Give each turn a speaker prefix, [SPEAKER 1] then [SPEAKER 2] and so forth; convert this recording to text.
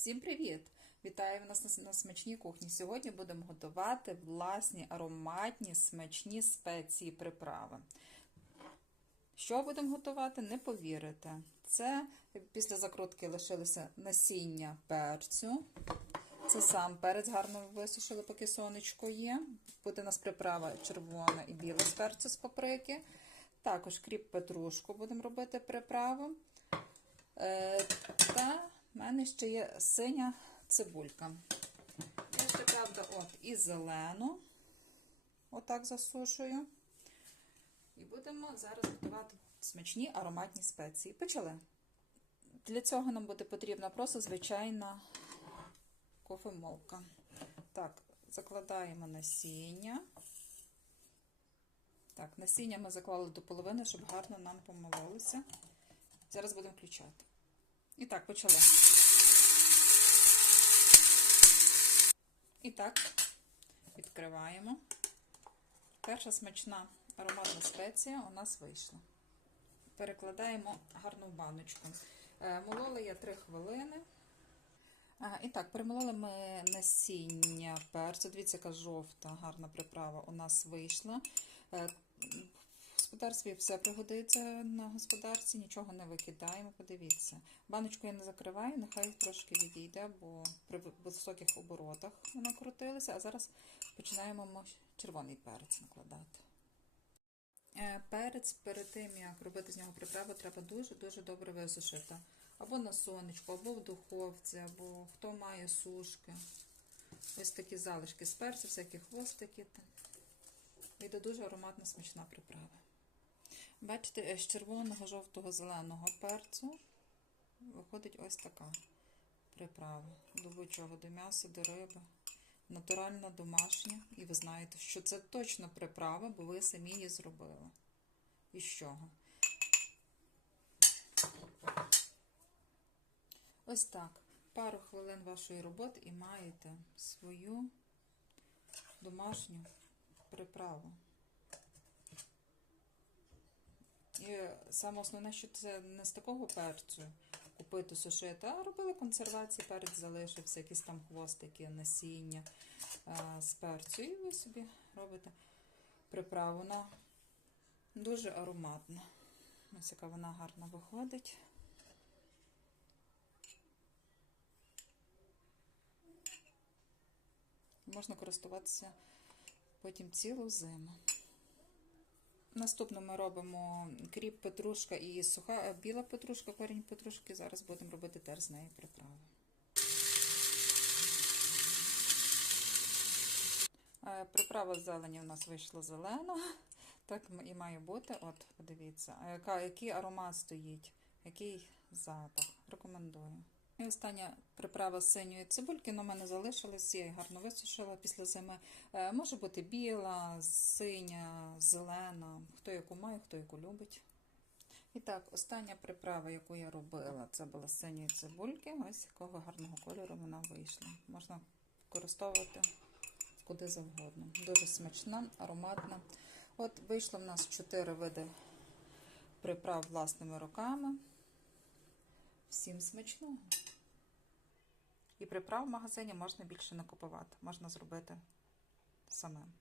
[SPEAKER 1] Всім привіт! Вітаю вас на, смачній кухні. Сьогодні будемо готувати власні ароматні смачні спеції приправи. Що будемо готувати, не повірите. Це після закрутки лишилося насіння перцю. Це сам перець гарно висушили, поки сонечко є. Буде у нас приправа червона і біла з перцю з паприки. Також кріп петрушку будемо робити приправу. Е, та в мене ще є синя цибулька. Я ще, правда, от і зелену, отак засушую. І будемо зараз готувати смачні ароматні спеції. Почали. Для цього нам буде потрібна просто звичайна кофемолка. Так, закладаємо насіння. Так, насіння ми заклали до половини, щоб гарно нам помололося. Зараз будемо включати. І так, почали. І так, відкриваємо. Перша смачна ароматна спеція у нас вийшла. Перекладаємо гарну баночку. Молола я 3 хвилини. Ага, і так, перемололи ми насіння перцю. Дивіться, яка жовта, гарна приправа у нас вийшла. Господарстві все пригодиться на господарці, нічого не викидаємо. Подивіться. Баночку я не закриваю, нехай трошки відійде, бо при високих оборотах вона крутилася. А зараз починаємо червоний перець накладати. Перець перед тим, як робити з нього приправу, треба дуже-дуже добре висушити. Або на сонечку, або в духовці, або хто має сушки. Ось такі залишки з перцю, всякі хвостики. Йде дуже ароматна смачна приправа. Бачите, з червоного, жовтого, зеленого перцю виходить ось така приправа. До будь-чого, до м'яса, до риби. Натуральна, домашня. І ви знаєте, що це точно приправа, бо ви самі її зробили. І з чого? Ось так. Пару хвилин вашої роботи і маєте свою домашню приправу. І саме основне, що це не з такого перцю купити сушити, а робили консервації, перець залишився, якісь там хвостики, насіння а, з перцю. І ви собі робите приправу. Вона дуже ароматна. Ось яка вона гарно виходить. Можна користуватися потім цілу зиму. Наступно ми робимо кріп петрушка і суха біла петрушка, корінь петрушки. Зараз будемо робити теж з неї приправу. Приправа з зелені у нас вийшла зелена. Так і має бути. От, подивіться, який аромат стоїть, який запах. Рекомендую. І остання приправа з синьої цибульки, але в мене залишилась, я її гарно висушила після зими. Е, може бути біла, синя, зелена, хто яку має, хто яку любить. І так, остання приправа, яку я робила, це була з синьої цибульки. Ось якого гарного кольору вона вийшла. Можна використовувати куди завгодно. Дуже смачна, ароматна. От вийшло в нас 4 види приправ власними руками. Всім смачного! І приправ в магазині можна більше не купувати, можна зробити самим.